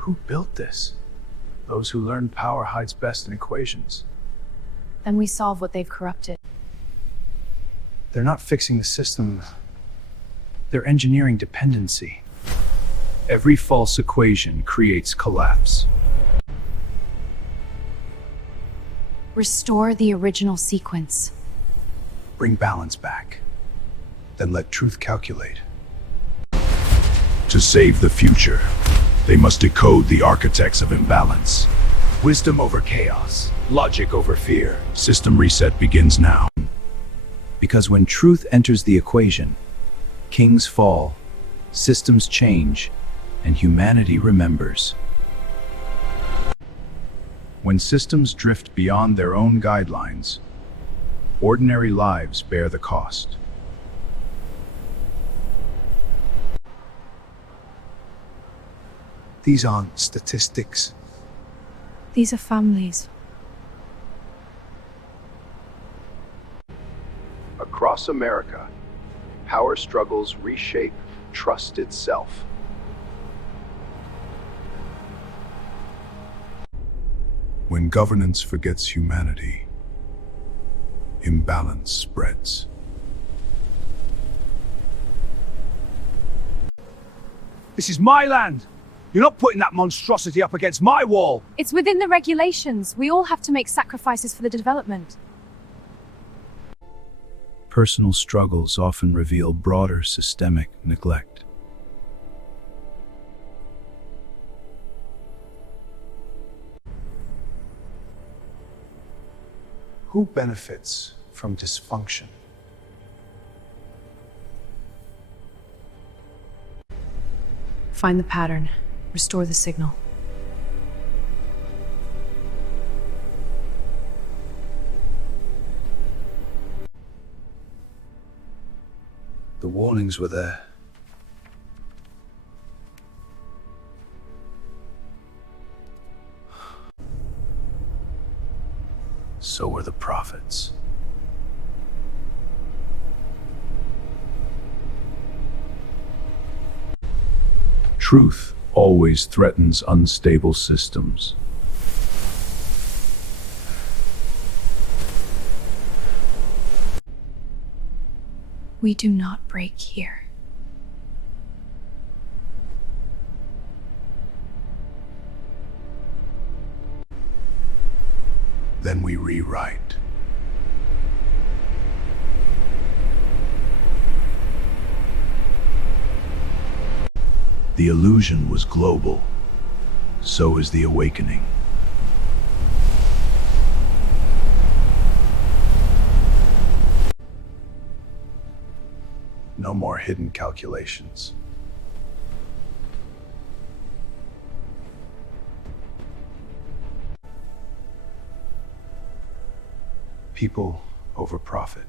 Who built this? Those who learn power hides best in equations. Then we solve what they've corrupted. They're not fixing the system. They're engineering dependency. Every false equation creates collapse. Restore the original sequence. Bring balance back. Then let truth calculate. To save the future, they must decode the architects of imbalance. Wisdom over chaos. Logic over fear. System reset begins now. Because when truth enters the equation, kings fall, systems change, and humanity remembers. When systems drift beyond their own guidelines, ordinary lives bear the cost. These aren't statistics. These are families. Across America, power struggles reshape trust itself. When governance forgets humanity, imbalance spreads. This is my land! You're not putting that monstrosity up against my wall! It's within the regulations. We all have to make sacrifices for the development. Personal struggles often reveal broader systemic neglect. Who benefits from dysfunction? Find the pattern. Restore the signal. The warnings were there. So were the prophets. Truth always threatens unstable systems. We do not break here. Then we rewrite. The illusion was global. So is the awakening. No more hidden calculations. People over profit.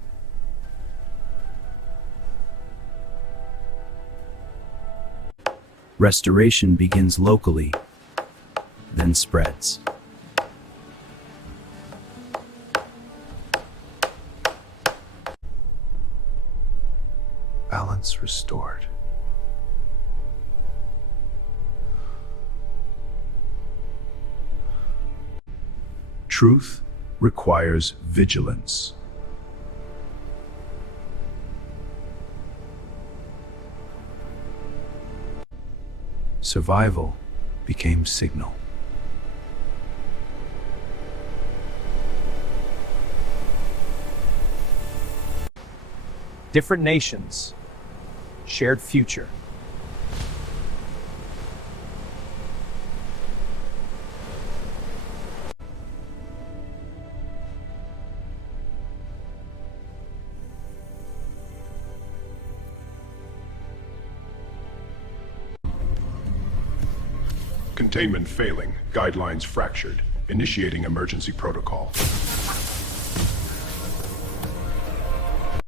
Restoration begins locally, then spreads. Balance restored. Truth requires vigilance. Survival became signal. Different nations, shared future. Containment failing. Guidelines fractured. Initiating emergency protocol.